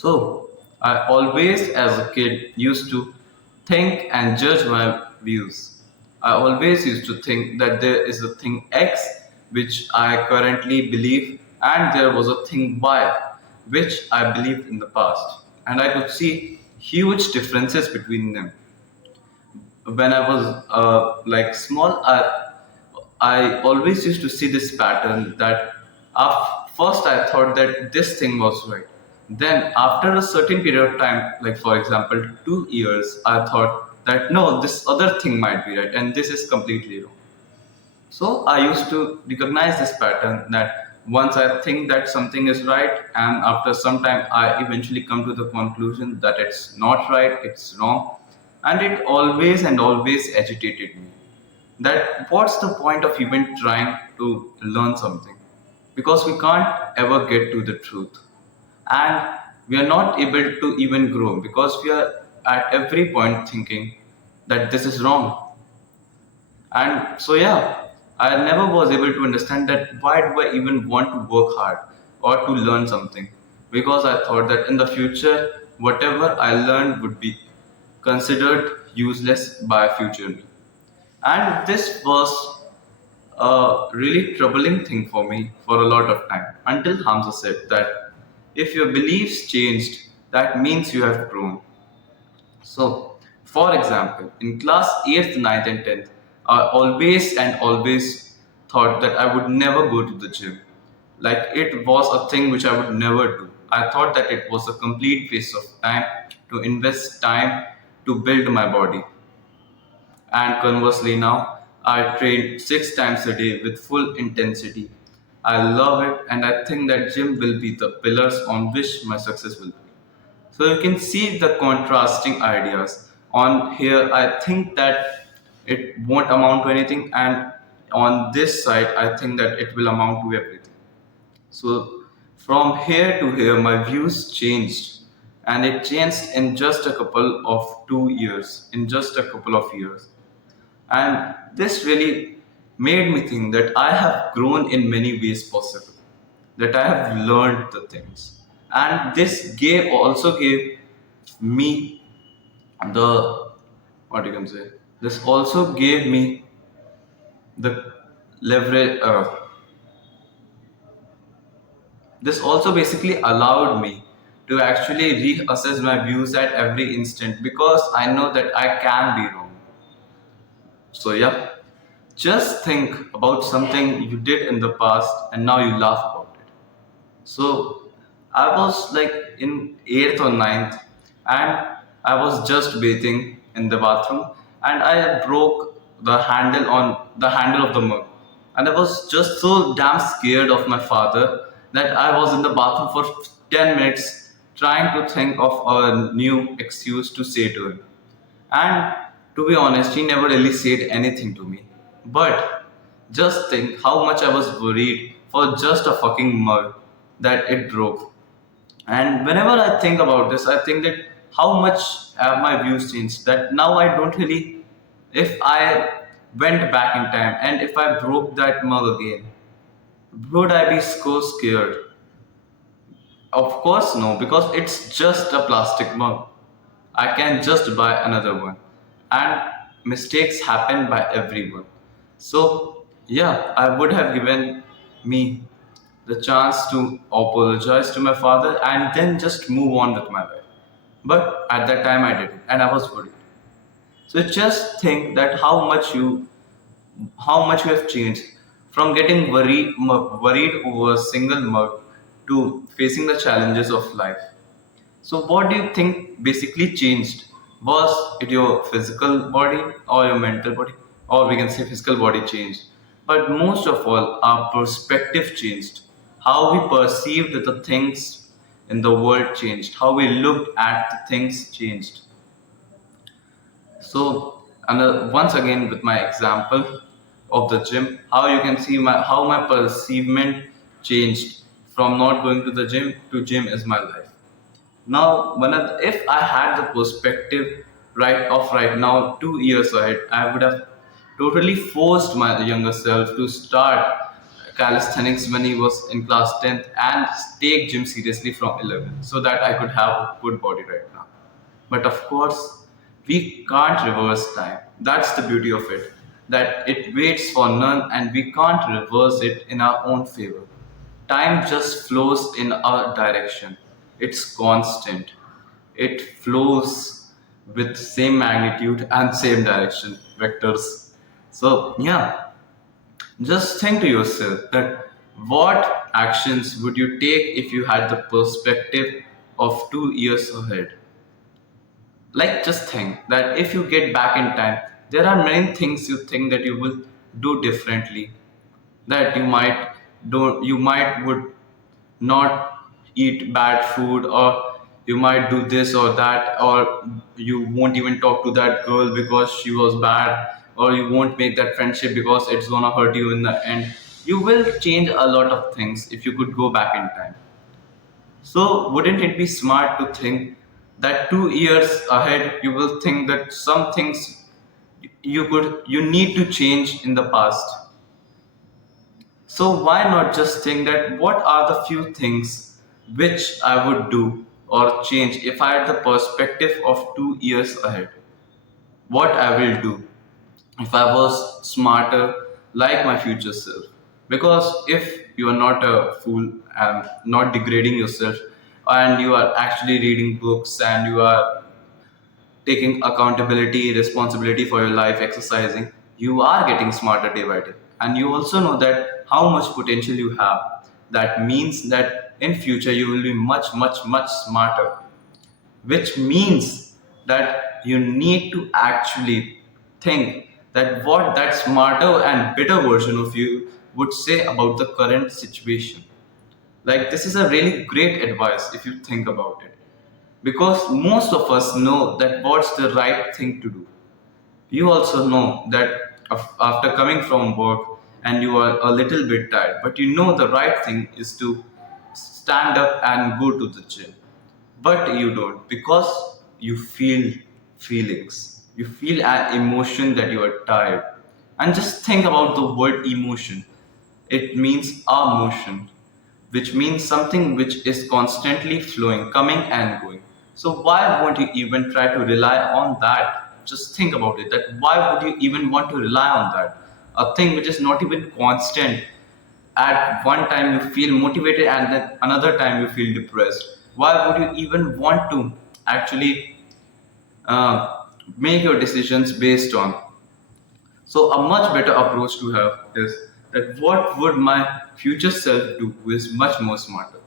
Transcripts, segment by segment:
So I always, as a kid, used to think and judge my views. I always used to think that there is a thing X which I currently believe, and there was a thing Y which I believed in the past. And I could see huge differences between them. When I was small, I always used to see this pattern that first I thought that this thing was right. Then after a certain period of time, like for example 2 years, I thought that no, this other thing might be right and this is completely wrong. So I used to recognize this pattern that once I think that something is right, and after some time I eventually come to the conclusion that it's not right, it's wrong, and it always and always agitated me. That what's the point of even trying to learn something? Because we can't ever get to the truth, and we are not able to even grow because we are at every point thinking that this is wrong. And so, yeah, I never was able to understand that why do I even want to work hard or to learn something? Because I thought that in the future, whatever I learned would be considered useless by future me. And this was a really troubling thing for me for a lot of time until Hamza said that if your beliefs changed, that means you have grown. So, for example, in class 8th, ninth, and 10th, I always and always thought that I would never go to the gym. Like it was a thing which I would never do. I thought that it was a complete waste of time to invest time to build my body. And conversely, now I train 6 times a day with full intensity. I love it, and I think that gym will be the pillars on which my success will be. So you can see the contrasting ideas. On here, I think that it won't amount to anything, and on this side, I think that it will amount to everything. So from here to here, my views changed, and it changed in just a couple of 2 years, in just a couple of years. And this really made me think that I have grown in many ways possible, that I have learned the things. And this gave also gave me the what you can say. This also gave me the leverage. This also basically allowed me to actually reassess my views at every instant because I know that I can be wrong. So, yeah, just think about something you did in the past and now you laugh about it. So, I was like in 8th or ninth, and I was just bathing in the bathroom, and I broke the handle of the mug. And I was just so damn scared of my father that I was in the bathroom for 10 minutes trying to think of a new excuse to say to him. And to be honest, he never really said anything to me. But just think how much I was worried for just a fucking mug that it broke. And whenever I think about this, I think that how much have my views changed. That now I don't really, if I went back in time and if I broke that mug again, would I be so scared? Of course, no, because it's just a plastic mug. I can just buy another one. And mistakes happen by everyone. So, yeah, I would have given me the chance to apologize to my father and then just move on with my life. But at that time, I didn't, and I was worried. So just think that how much you have changed from getting worried over a single mug to facing the challenges of life. So, what do you think basically changed? Was it your physical body or your mental body? Or we can say physical body changed. But most of all, our perspective changed. How we perceived the things in the world changed. How we looked at the things changed. So, once again, with my example of the gym, how you can see how my perceivement changed from not going to the gym to gym is my life. Now, if I had the perspective right now, 2 years ahead, I would have totally forced my younger self to start calisthenics when he was in class 10th and take gym seriously from 11 so that I could have a good body right now. But of course, we can't reverse time. That's the beauty of it. That it waits for none and we can't reverse it in our own favor. Time just flows in our direction. It's constant. It flows with same magnitude and same direction vectors. So yeah, just think to yourself that what actions would you take if you had the perspective of 2 years ahead? Like just think that if you get back in time, there are many things you think that you will do differently, that you might would not eat bad food, or you might do this or that, or you won't even talk to that girl because she was bad, or you won't make that friendship because it's gonna hurt you in the end. You will change a lot of things if you could go back in time. So, wouldn't it be smart to think that 2 years ahead you will think that some things you need to change in the past? So why not just think that what are the few things which I would do or change if I had the perspective of 2 years ahead? What I will do if I was smarter like my future self. Because if you are not a fool and not degrading yourself, and you are actually reading books and you are taking accountability, responsibility for your life, exercising, you are getting smarter day by day. And you also know that how much potential you have. That means that in future you will be much, much, much smarter, which means that you need to actually think that what that smarter and better version of you would say about the current situation. Like this is a really great advice if you think about it, because most of us know that what's the right thing to do. You also know that after coming from work and you are a little bit tired, but you know the right thing is to stand up and go to the gym. But you don't because you feel feelings. You feel an emotion that you are tired. And just think about the word emotion. It means a motion, which means something which is constantly flowing, coming and going. So why won't you even try to rely on that? Just think about it. That why would you even want to rely on that? A thing which is not even constant. At one time you feel motivated and then another time you feel depressed. Why would you even want to actually uh, make your decisions based on? So a much better approach to have is that what would my future self do who is much more smarter?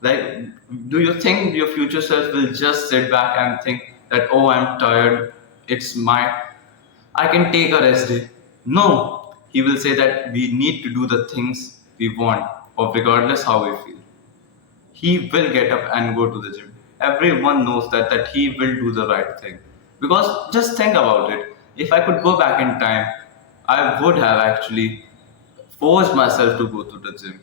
Like, do you think your future self will just sit back and think that, oh, I'm tired, I can take a rest day? No, he will say that we need to do the things we want, or regardless how we feel. He will get up and go to the gym. Everyone knows that he will do the right thing. Because just think about it. If I could go back in time, I would have actually forced myself to go to the gym.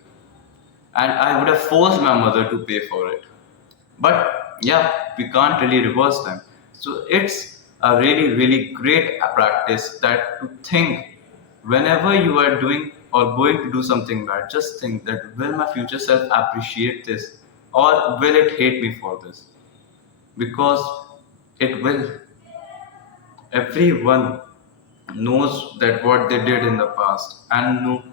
And I would have forced my mother to pay for it. But yeah, we can't really reverse time. So it's a really, really great practice that to think whenever you are doing or going to do something bad, just think that will my future self appreciate this or will it hate me for this? Because it will. Everyone knows that what they did in the past and know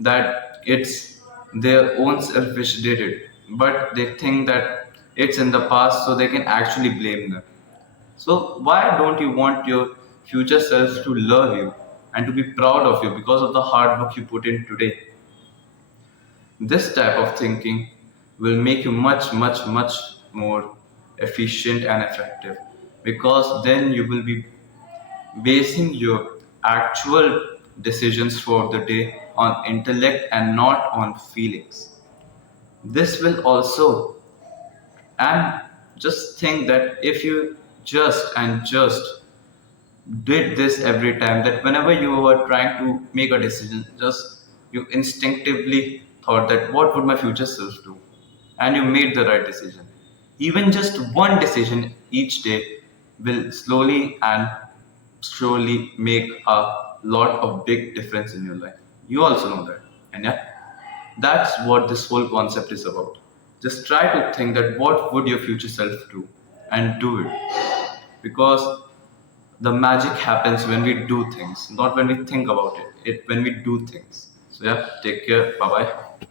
that it's their own selfish did it, but they think that it's in the past so they can actually blame them. So why don't you want your future self to love you and to be proud of you because of the hard work you put in today? This type of thinking will make you much, much, much more efficient and effective, because then you will be basing your actual decisions for the day on intellect and not on feelings. This will also, and just think that if you just did this every time, that whenever you were trying to make a decision, just you instinctively thought that what would my future self do, and you made the right decision. Even just one decision each day will slowly and surely make a lot of big difference in your life. You also know that, and yeah. That's what this whole concept is about. Just try to think that what would your future self do and do it. Because the magic happens when we do things, not when we think about it. It when we do things. So yeah, take care. Bye bye.